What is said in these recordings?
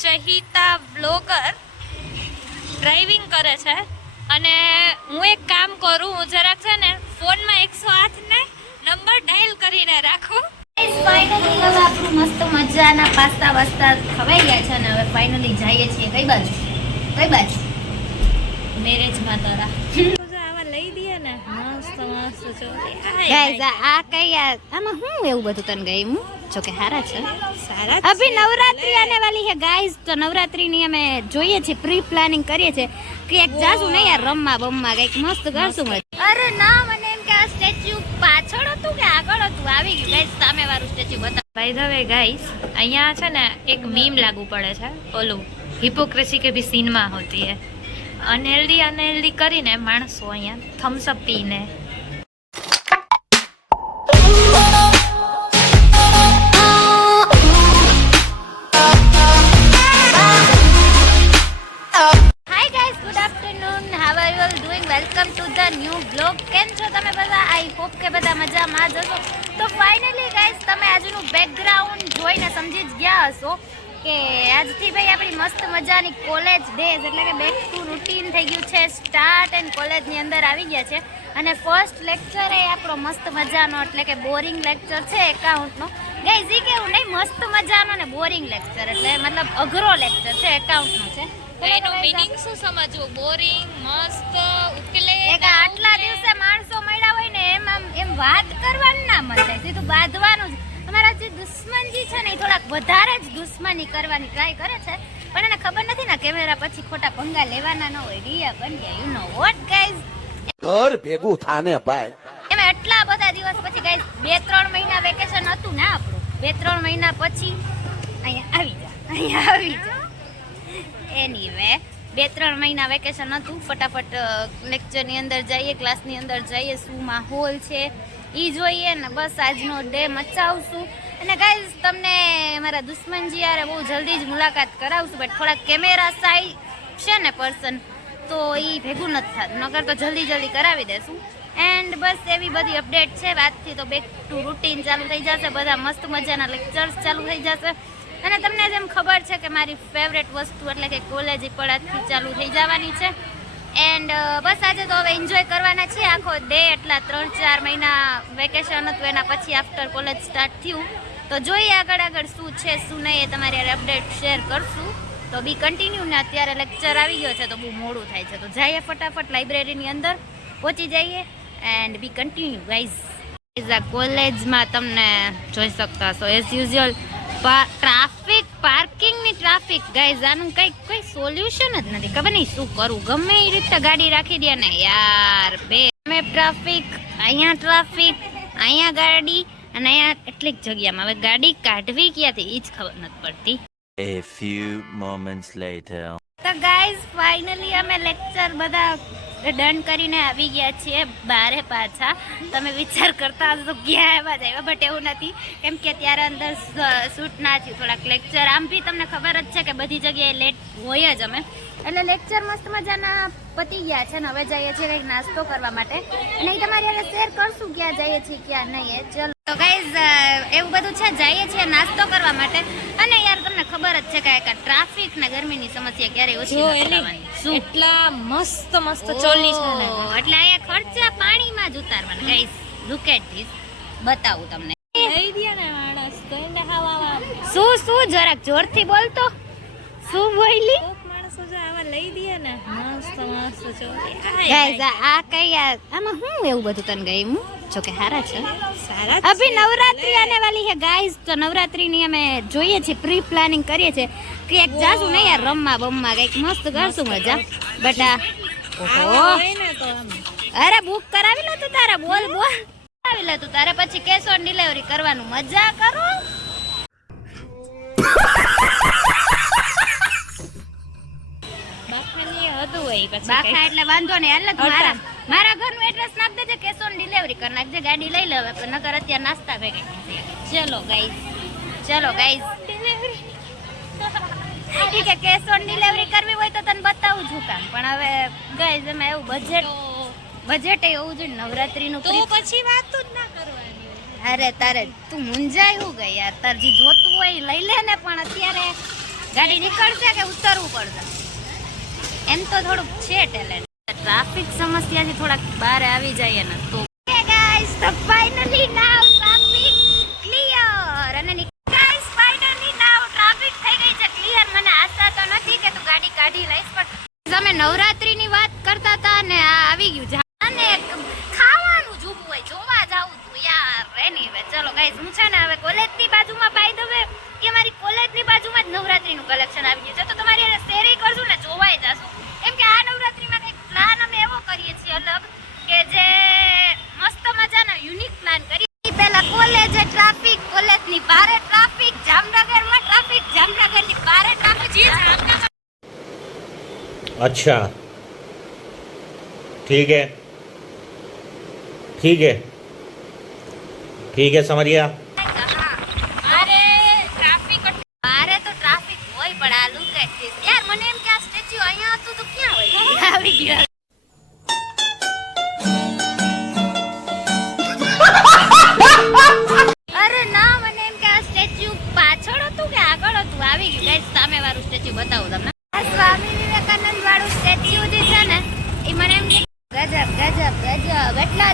ચહિતા blogger driving કરે છે. અને હું એક કામ કરું, હું જરાક છે ને ફોનમાં એકસો આઠને નંબર ડાયલ કરીને રાખું. ફાઇનલી હવે આપણું મસ્ત મજાના પાસ્તા વાસ્તા ખવાઈ ગયા છે અને હવે ફાઇનલી જઈએ છીએ. કઈ બાજુ? કઈ બાજુ? મેરેજમાં તારા આવા લઈ દઈએ ને મસ્ત મસ્ત ગાઈઝ આ કયા આમાં હું એવું બધું તને ગઈ હું જો કે હારા છે. સારા અભી નવરાત્રી આને વાલી હે ગાઈઝ તો નવરાત્રીની અમે જોઈએ છીએ પ્રી પ્લાનિંગ કરીએ છીએ. કે એક જાસુ ને યાર રમવા બમવા કંઈક મસ્ત કરશું અરે ના મને એમ કે આ સ્ટેચ્યુ પાછળ હતું કે આગળ હતું? આવી ગયું. ગાઈઝ સામે વાળું સ્ટેચ્યુ બતા બાય ધ વે ગાઈઝ અહીંયા છે ને એક મીમ લાગુ પડે છે ઓલું હિપોક્રેસી કે ભી સીનમાં હોતી હે. અનહેલ્ધી અનહેલ્ધી કરીને માણસો અહીંયા થમ્સ અપ પીને ન્યૂ બ્લોગ. કેમ છો તમે બધા? આઈ હોપ કે બધા મજામાં જ હશો. તો ફાઇનલી ગાઈઝ તમે આજનું બેકગ્રાઉન્ડ જોઈને સમજી જ ગયા હશો કે આજથી ભાઈ આપણી મસ્ત મજાની કોલેજ ડેઝ એટલે કે બેક ટુ રૂટીન થઈ ગયું છે. સ્ટાર્ટ એન્ડ કોલેજની અંદર આવી ગયા છે. અને ફર્સ્ટ લેક્ચર એ આપણો મસ્ત મજાનો એટલે કે બોરિંગ લેક્ચર છે એકાઉન્ટનો ગાઈઝ ઈ કેવું નહીં? મસ્ત મજાનો ને બોરિંગ લેક્ચર એટલે મતલબ અઘરો લેક્ચર છે એકાઉન્ટનો છે. તો એનો મીનિંગ શું સમજવું? બોરિંગ મસ્ત ઉકેલે એક આટલા દિવસે માણસો મળ્યા હોય ને એમ આમ એમ વાત કરવાનું ના મન થાય. સીધું બાંધવાનું જ. અમારા જે દુશ્મનજી છે ને એ થોડાક વધારે જ દુશ્મની કરવાની ટ્રાય કરે છે. પણ એને ખબર નથી ને કેમેરા પછી ખોટા પંગા લેવાના ન હોય રિયા બન્યા યુ નો વોટ ગાઈઝ ઘર ભેગું થાને ભાઈ. એમ એટલા બધા દિવસ પછી ગાઈઝ બે ત્રણ મહિના વેકેશન હતું ને આપણું. બે ત્રણ મહિના પછી અહીંયા આવી જા અહીંયા આવી જા. એનીવે બે ત્રણ મહિના વેકેશન હતું. ફટાફટ લેક્ચરની અંદર જઈએ ક્લાસની અંદર જઈએ. શું માહોલ છે એ જોઈએ ને બસ આજનો ડે મચાવશું. અને ગાઈઝ તમને મારા દુશ્મનજી યારે બહુ જલ્દી જ મુલાકાત કરાવશું બટ થોડા કેમેરા સાઈ છે ને પર્સન તો એ ભેગું નથી થતું. નકર તો જલ્દી જલ્દી કરાવી દેશું. એન્ડ બસ એવી બધી અપડેટ છે. વાતથી તો બેક ટુ રૂટીન ચાલુ થઈ જશે. બધા મસ્ત મજાના લેક્ચર્સ ચાલુ થઈ જશે. અને તમને જેમ ખબર છે કે મારી ફેવરેટ વસ્તુ એટલે કે કોલેજ પડાથી ચાલુ થઈ જવાની છે. એન્ડ બસ આજે તો હવે એન્જોય કરવાના છીએ. આખો ડે એટલા ત્રણ ચાર મહિના વેકેશન હતું, એના પછી આફ્ટર કોલેજ સ્ટાર્ટ થયું. તો જોઈએ આગળ આગળ શું છે, શું નહીં એ તમારી અપડેટ શેર કરશું. તો બી કન્ટિન્યુ ને અત્યારે લેક્ચર આવી ગયો છે, તો બહુ મોડું થાય છે. તો જઈએ ફટાફટ લાઇબ્રેરીની અંદર, પહોંચી જઈએ. એન્ડ બી કન્ટિન્યુ આ કોલેજમાં તમને જોઈ શકતા છો એઝ યુઝ્યુઅલ ટ્રાફિક પાર્કિંગની ટ્રાફિક ગાઈઝ આનું કઈ કોઈ સોલ્યુશન જ નથી. ખબર નહીં શું કરું? ગમે એ રીતે ગાડી રાખી દે ને યાર બે. અમે ટ્રાફિક અહીંયા ટ્રાફિક અહીંયા ગાડી અને અહીંયા એટલીક જગ્યામાં. હવે ગાડી કાઢવી ક્યાંથી? એ જ ખબર નથી પડતી. A few moments later. તો ગાઈઝ ફાઇનલી અમે લેક્ચર બધા ડન કરીને આવી ગયા છીએ બારે પાછા. તમે વિચાર કરતા હશો તો ક્યાં આવ્યા જાય બટ એવું નથી. કેમ કે ત્યારે અંદર શૂટ ના થયું. થોડાક લેક્ચર આમ બી તમને ખબર જ છે કે બધી જગ્યાએ લેટ હોય જ અમે. એટલે લેક્ચર મસ્ત મજાના પતી ગયા છે ને હવે જઈએ છીએ કંઈક નાસ્તો કરવા માટે. અને તમારી આગળ શેર કરશું ક્યાં જઈએ છીએ, ક્યાં નહીં ચલો. તો ગાઈઝ એવું બધું છે, જઈએ છીએ નાસ્તો કરવા માટે. અને યાર, તમને ખબર જ છે કે આ ટ્રાફિક ને ગરમીની સમસ્યા ક્યારે ઓછી નથી શું? એટલા મસ્ત મસ્ત ચોલી છે એટલે અહીંયા ખર્ચા પાણીમાં જ ઉતારવાના. ગાઈસ લુક એટ ધીસ બતાવું તમને. લઈ દે ને માણસ તો એને હાવ શું શું? જરાક જોરથી બોલતો. શું બોલી ગાઈસ આ કઈ આમાં હું એવું બધું તને ગઈ હું જો કે હારા છે. સારા અભી નવરાત્રી આને વાલી હે ગાઈઝ તો નવરાત્રીની અમે જોઈએ છીએ પ્રી પ્લાનિંગ કરીએ છીએ. કે એક જાસુ નહીં યાર રમવા બમવા કંઈક મસ્ત કરશું મજા. બટ આ અરે બુક કરાવી લે તું તારા બોલ બોલ. કરાવી લે તું તારે પછી કેશ ઓન ડિલિવરી કરવાનું. મજા કરો. બધું હોય પછી બાખા એટલે વાંધો નહીં. એટલે મારા મારા ઘરનું એડ્રેસ નાખ દેજે કેશ ઓન ડિલિવરી કરી નાખજે ગાડી લઈ લેવે પણ નકર અત્યારે નાસ્તા ભેગા ચલો ગાઈઝ ચલો ગાઈસ ઠીક છે કેશ ઓન ડિલિવરી કરવી હોય તો તને બતાવું છું કામ પણ હવે ગાઈસ એમાં એવું બજેટ બજેટ એવું જોઈએ નવરાત્રીનું તો પછી વાત જ ના કરવાની અરે તારે તું મુંજાયું ગઈ યાર? તાર જે જોતું હોય લઈ લે ને પણ અત્યારે ગાડી નીકળશે કે ઉતરવું પડશે? એમ તો થોડુંક છે ટેલેન્ટ ટ્રાફિક સમસ્યાથી થોડાક બહાર આવી જાય ને તો ગાઈસ તો નાવ अच्छा ठीक है ठीक है ठीक है समझ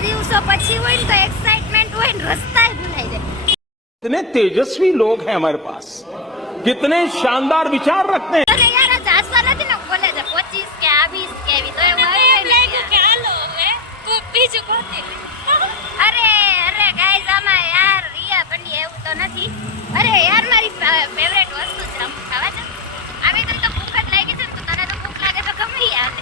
દિવસો પછી હોય ને તો एक्साइटमेंट હોય ને રસ્તા ભૂલાઈ જાય. इतने तेजस्वी लोग हैं हमारे पास। कितने शानदार विचार रखते हैं। અરે યાર આજ આશા નથી ને કોલેજ 25 કે આ 20 કે એવી તો એવું એમ લાગ્યું કે હાલો હવે કોઈ બીજું કોતી અરે અરે ગાઈઝ આમાં યાર રિયા પંડી એવું તો નથી અરે યાર મારી ફેવરેટ વસ્તુ છે ખાવા છે આવી તને તો ભૂખ જ લાગી છે તો તને તો ભૂખ લાગે તો ગમે આવે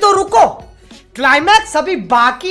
क्लाइमैक्स अभी बाकी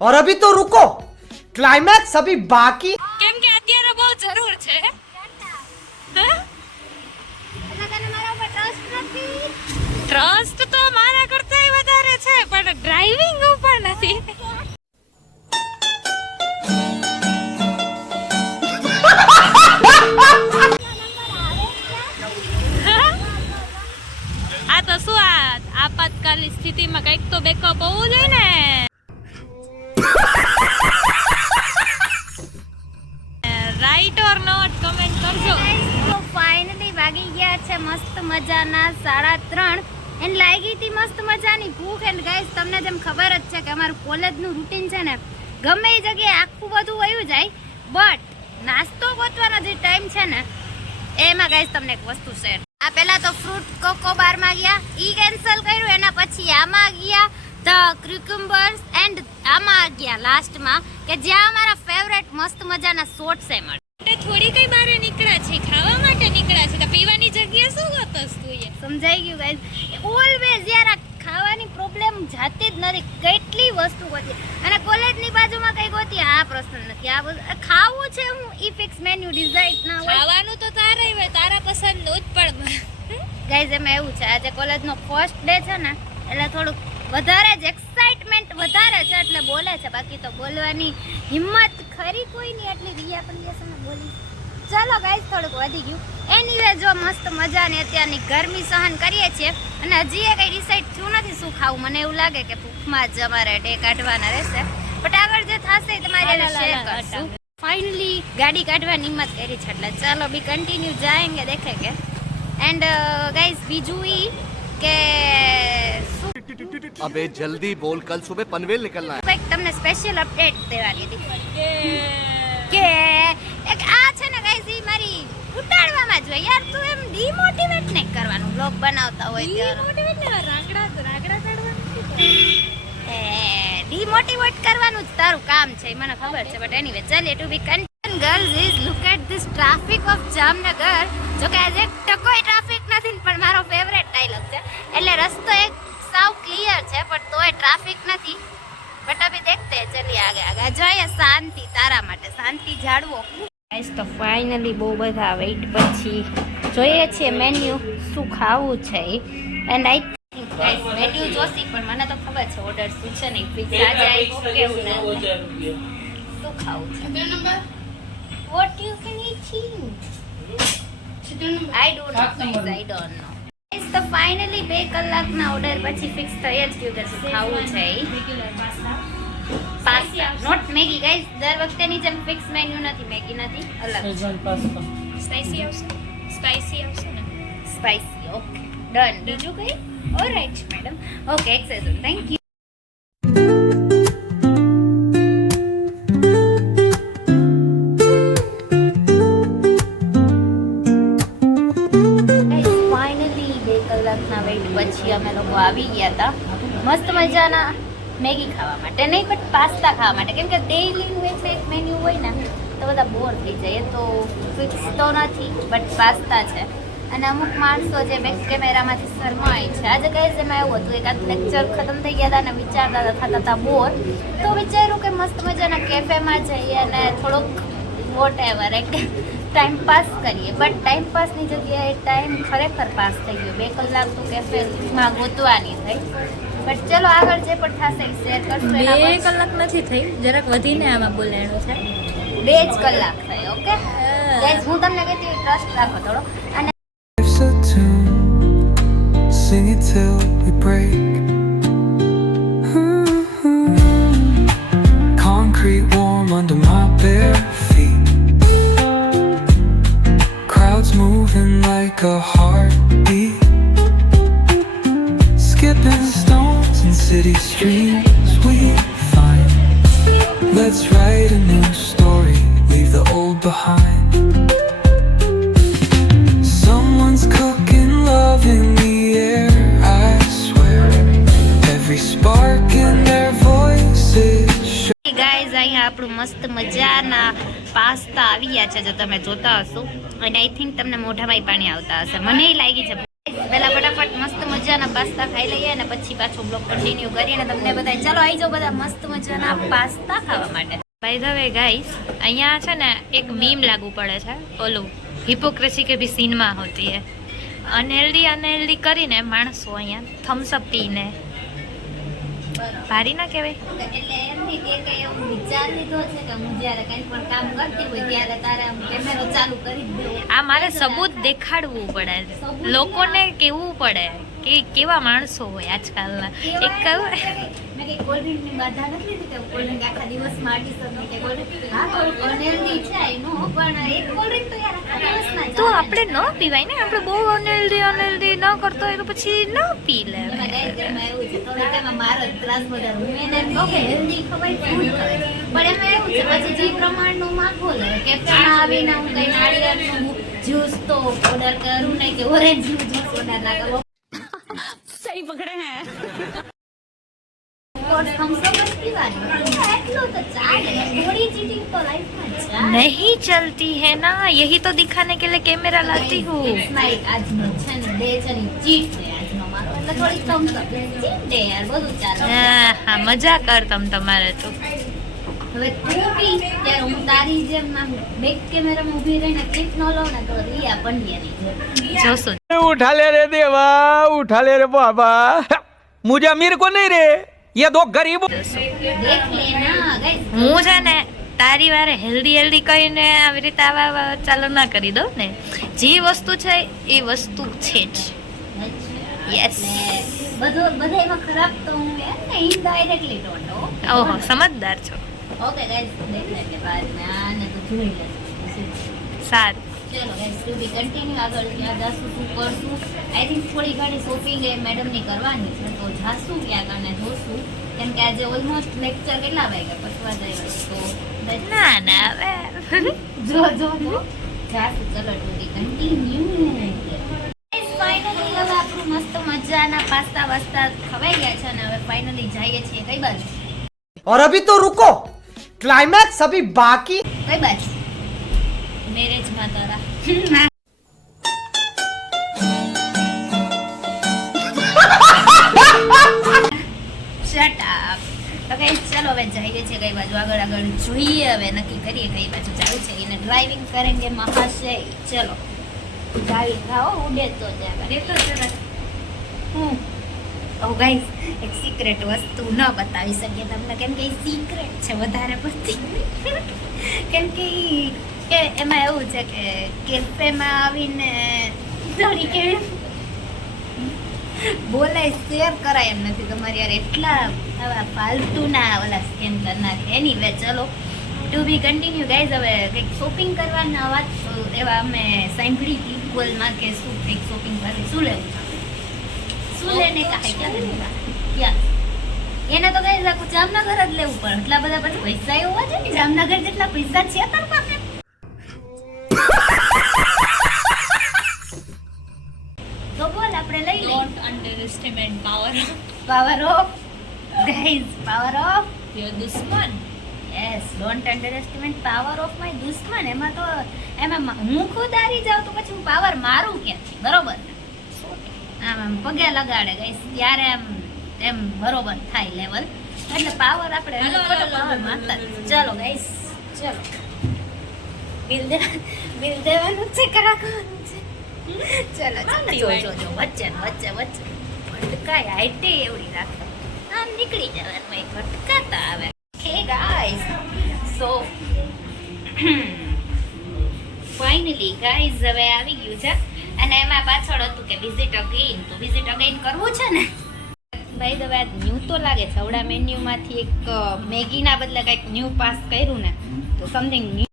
और अभी तो रुको। क्लाइमैक्स अभी बाकी કેમ કે અત્યારે બહુ જરૂર છે. ટ્રસ્ટ તો મારા કરતાંય વધારે છે, પણ ડ્રાઇવિંગ ઉપર નથી. આ તો શું આ આપાતકાલીન સ્થિતિમાં કંઈક તો બેકઅપ હોવું જોઈએ ને. રાઈટ ઓર નોટ કમેન્ટ કરજો. તો ફાઇનલી વાગી ગયા છે મસ્ત મજાના સાડા ત્રણ. એન્ડ લાગી હતી મસ્ત મજાની ભૂખ. એન્ડ ગાઈઝ તમને જેમ ખબર જ છે કે અમારું કોલેજનું રૂટીન છે ને, ગમે એ જગ્યાએ આખું બધું વયું જાય બટ નાસ્તો ગોતવાનો જે ટાઈમ છે ને, એમાં ગાઈસ તમને એક વસ્તુ શેર આ પહેલાં તો ફ્રૂટ કોકો બારમાં ગયા, ઈ કેન્સલ કર્યું, એના પછી આમાં ગયા ધ ક્યુકમ્બર્સ એન્ડ આમાં ગયા લાસ્ટમાં કે જ્યાં અમારા ફેવરેટ મસ્ત મજાના શોર્ટ્સ એ મળે થોડી કઈ બહાર નીકળ્યા છે ખાવા માટે નીકળ્યા છે. તો પીવાની જગ્યા શું ગોતસ તું સમજાઈ ગયું ગાઈઝ ઓલવેઝ યાર આ ખાવાની પ્રોબ્લેમ જાતે જ નથી. કેટલી વસ્તુ ગોતી. અને કોલેજની બાજુમાં કઈ ગોતી? આ પ્રશ્ન નથી. આ આ ખાવું છે હું ઈ ફિક્સ મેન્યુ ડિઝાઇન ના હોય. ખાવાનું તો તારા હોય તારા પસંદનું જ પણ. ગાઈઝ એમાં એવું છે. આજે કોલેજનો ફર્સ્ટ ડે છે ને એટલે થોડુંક વધારે જ એક્સાઇટમેન્ટ વધારે છે એટલે બોલે છે. બાકી તો બોલવાની હિંમત ખરી કોઈ નહીં એટલી રિયા પણ છે ને બોલી. ચાલો ગાઈઝ થોડુંક વધી ગયું. એનીવે જો મસ્ત મજાની અત્યારની ગરમી સહન કરીએ છીએ અને હજી એ કંઈ ડિસાઈડ થયું નથી શું ખાવું. મને એવું લાગે કે ભૂખમાં જ અમારે ડે કાઢવાના રહેશે. બટ આગળ જે થશે તમારે શેર કરશું. ફાઇનલી ગાડી કાઢવાની હિંમત કરી છે એટલે ચાલો બી કન્ટિન્યુ જાયંગે દેખે કે. એન્ડ ગાઈઝ બીજું ઈ કે અબે જલ્દી બોલ કલ સુબહ પનવેલ નીકળના હે તમને સ્પેશિયલ અપડેટ દેવાની હતી કે એક આ છે ને ગાઈઝ ઈ મારી ઉતારવામાં જોઈએ યાર તું એમ ડીમોટિવેટ નહીં કરવાનું બ્લોગ બનાવતા હોય ત્યારે. ડીમોટિવેટ ને રાંગડા તો રાંગડા ચડવાનું ડીમોટિવેટ કરવાનું જ તારું કામ છે મને ખબર છે બટ એનીવે ચાલ to be content girls is look at this traffic of Jamnagar. જો કે આજે ટકોય ટ્રાફિક નથી પણ મારો ફેવરેટ ડાયલોગ છે. એટલે રસ્તો એક સાવ ક્લિયર છે પણ તોય ટ્રાફિક નથી. બટ અભી દેખતે हैं, ચલીએ આગે આગે જોઈએ શાંતિ તારા માટે. શાંતિ જાળવો. ગાઈસ તો ફાઇનલી બહુ બધા વેઇટ પછી જોઈએ છીએ મેન્યુ શું ખાવું છે and I think guys menu Joshi પણ મને તો ખબર છે ઓર્ડર શું છે ને પિઝા જ આવ્યો કેવું ને શું ખાવું છે? What you can eat I don't know I don't know તો ફાઇનલી બે કલાકના ઓર્ડર પછી ફિક્સ થઈ જ ગયું. કે શું ખાવું છે પાસ્તા નોટ મેગી ગાઈસ દર વખતેની જેમ ફિક્સ મેન્યુ નથી. મેગી નથી. અલગ. સ્પાઈસી આવશે સ્પાઈસી આવશે ને. સ્પાઈસી ઓકે ડન બીજું કઈ? Alright madam okay access thank you મજાના. મેગી ખાવા માટે નહીં બટ પાસ્તા ખાવા માટે. કેમ કે ડેઈલીનું એટલે એક મેન્યુ હોય ને, તો બધા બોર થઈ જાય. તો ફિક્સ તો નથી બટ પાસ્તા છે. અને અમુક માણસો જે બેક કેમેરામાંથી શરમાય છે. આજે કહે છે એમાં એવું હતું એકાદ લેક્ચર ખતમ થઈ ગયા હતા અને વિચારતા હતા, થતા હતા બોર તો વિચાર્યું કે મસ્ત મજાના કેફેમાં જઈએ અને થોડોક વોટ એવર એક ટાઈમ પાસ કરીએ. બટ ટાઈમ પાસની જગ્યાએ ટાઈમ ખરેખર પાસ થઈ ગયો. બે કલાક તો કેફેમાં ગોતવાની થઈ. બટ ચલો આગળ જે પણ થશે એ શેર કરશું બે. કલાક નથી થઈ જરાક વધીને આમાં બોલાણું છે બે જ કલાક થઈ ઓકે ગાઈઝ હું તમને કહેતી ટ્રસ્ટ રાખો થોડો અને sing it till we break. Concrete warm under my bare feet. Crowds moving like a heartbeat. city streets we find. Let's write a new story, leave the old behind. Someone's cooking love in the air, I swear. Every spark in their voices. Guys અહીંયા આપણું મસ્ત મજાના pasta આવી ગયા છે જો તમે જોતા હશો અને આઈ થિંક તમને મોઢામાં પાણી આવતા હશે મને લાગી છે પહેલા ફટાફટ મસ્ત મજાના પાસ્તા ખાઈ લઈએ અને પછી પાછો બ્લોગ કન્ટિન્યુ કરીને તમને બધા ચાલો આવી જાઓ બધા મસ્ત મજાના પાસ્તા ખાવા માટે. બાય ધ વે ગાઈસ અહીંયા છે ને એક મીમ લાગુ પડે છે. ઓલું હિપોક્રેસી કે ભી સીનમાં હોતી હે અનહેલ્ધી અનહેલ્ધી કરીને માણસો અહીંયા થમ્સ અપ પીને ભારી ના કહેવાય. એટલે એમની તે કંઈ એવું વિચાર લીધો છે કે હું જ્યારે કંઈ પણ કામ કરતી હોય ત્યારે તારે આમ કેમેરો ચાલુ કરી દઉં આ મારે સબૂત દેખાડવું પડે. લોકોને કેવું પડે? એ કેવા માણસો હોય આજકાલના? એક કહું મેં કઈ કોલ્ડ ડ્રિંક બાધા નથી લીધી કોલ્ડ ડ્રિંક આખા દિવસમાં અઢી સો કે કોલ્ડ ડ્રિંક હા તો અનહેલ્ધી છે નો પણ એક કોલ્ડ ડ્રિંક તો યાર આખા દિવસમાં તો આપણે ન પીવાય ને? આપણે બહુ અનહેલ્ધી અનહેલ્ધી ન કરતો હોય તો પછી ન પી લે એમાં એવું છે તો તેમાં મારો ત્રાસ વધારે. હું એને કહું કે હેલ્ધી ખવાય ફૂડ પણ એમાં એવું છે પછી જે પ્રમાણનું માગવું લે કે આવીને હું કઈ નાળિયેરનું જ્યુસ તો ઓર્ડર કરું નહીં કે ઓરેન્જ જ્યુસ ઓર્ડર ના કરો. નહીં ચલતી હે ના યહી તો દિખાને કે लिए कैमरा लाती हूँ સ્માઈલ આજનો છે ને ડે છે ને ચીટ ડે આજનો મારો એટલે થોડી થમ્સ અપ ચીટ ડે યાર બધું ચાલે હા હા મજા કર તમ તમારે તો હવે તું પી ત્યારે હું તારી જેમ આમ બેક કેમેરામાં ઊભી રહીને ક્લિપ ન લઉં ને તો રિયા પંડ્યાની જેમ જોશું उठा ले रे देवा उठा ले रे बाबा मुझे अमीर को नहीं रे ये दो गरीब દેખ લે ના ગાઈસ હું છે ને તારી વારે હેલ્ધી હેલ્ધી કહીને આવી રીતે આવા આવા ચાલુ ના કરી દઉં ને જે વસ્તુ છે એ વસ્તુ છે જ યસ બધું બધા એમાં ખરાબ તો હું એમ ને ઇનડાયરેક્ટલી ટોટો ઓહો સમજદાર છો ઓકે ગાઈસ દેખ લે કે બાદ મેં આને તો જોઈ લેશું સારું ચલો ગાઈસ ટુ બી કન્ટિન્યુ આગળ ક્યાં જાશું શું કરશું આઈ થિંક થોડી ઘણી શોપિંગ એ મેડમની કરવાની છે તો જાશું ક્યાંક અને જોશું કેમ કે આજે ઓલમોસ્ટ લેક્ચર કેટલા વાગ્યા પતવા જાય તો ના ના હવે જો જો જો જાશું ચલો ટુ બી કન્ટિન્યુ ફાઇનલી હવે આપણું મસ્ત મજાના પાસ્તા વાસ્તા ખવાઈ ગયા છે અને હવે ફાઇનલી જઈએ છીએ કઈ બાજુ और अभी तो रुको क्लाइमैक्स अभी बाकी કઈ બાજુ મેરેજમાં તારા ચલો, હવે જઈએ છીએ કઈ બાજુ. આગળ આગળ જોઈએ. હવે નક્કી કરીએ કઈ બાજુ જવું છે. એને ડ્રાઇવિંગ કરેંગે મહાશય. ચલો ગાડી ખાઓ ઉડે તો જાય તો સરસ હું ઓ ગાઈસ એક સિક્રેટ વસ્તુ ન બતાવી શકીએ તમને. કેમ કે સિક્રેટ છે વધારે પડતી. કેમ કે કે એમાં એવું છે કે કેફેમાં આવીને થોડી કેવી બોલાય શેર કરાય એમ નથી. તમારે યાર એટલા આવા ફાલતુના ઓલા સ્કેમ કરનાર એની વે ચલો. ટુ બી કન્ટિન્યુ ગાઈઝ હવે કંઈક શોપિંગ કરવાના વાત. એવા અમે સાંભળી હતી ગૂગલમાં કે શું કંઈક શોપિંગ કરવી શું લેવું? શું લેને કાંઈ ક્યાં ક્યાં એને તો કઈ જામનગર જ લેવું પડે એટલા બધા પછી પૈસા હોવા છે ને જામનગર જેટલા પૈસા છે તાર પાસે તો બોલ આપણે લઈ લઈએ don't estimate power power of guys power of your દુશ્મન yes don't underestimate power of my દુશ્મન એમાં તો એમાં હું ખુદ હારી જાઉં તો પછી હું પાવર મારું ક્યાંથી? બરોબર? આમ આમ પગે લગાડે ગાઈસ ત્યારે એમ એમ બરોબર થાય લેવલ એટલે પાવર આપણે હાલો, જ. ચલો ગાઈસ ચલો. બિલ બિલ દેવાનું છે કરાવવાનું છે. ચલો ચાલો જો જો વચ્ચે વચ્ચે વચ્ચે. ભટકાય હાઈટે એવડી રાખે? આમ નીકળી જવાનું ભટકાતા આવે. Hey guys so finally guys હવે આવી ગયું છે. અને એમાં પાછળ હતું કે વિઝિટ અગેઇન તો વિઝિટ અગેઇન કરવું છે ને? ભાઈ હવે આ ન્યૂ તો લાગે છે. મેન્યુમાંથી એક મેગીના બદલે કંઈક ન્યૂ પાસ કર્યું ને, તો સમથિંગ ન્યૂ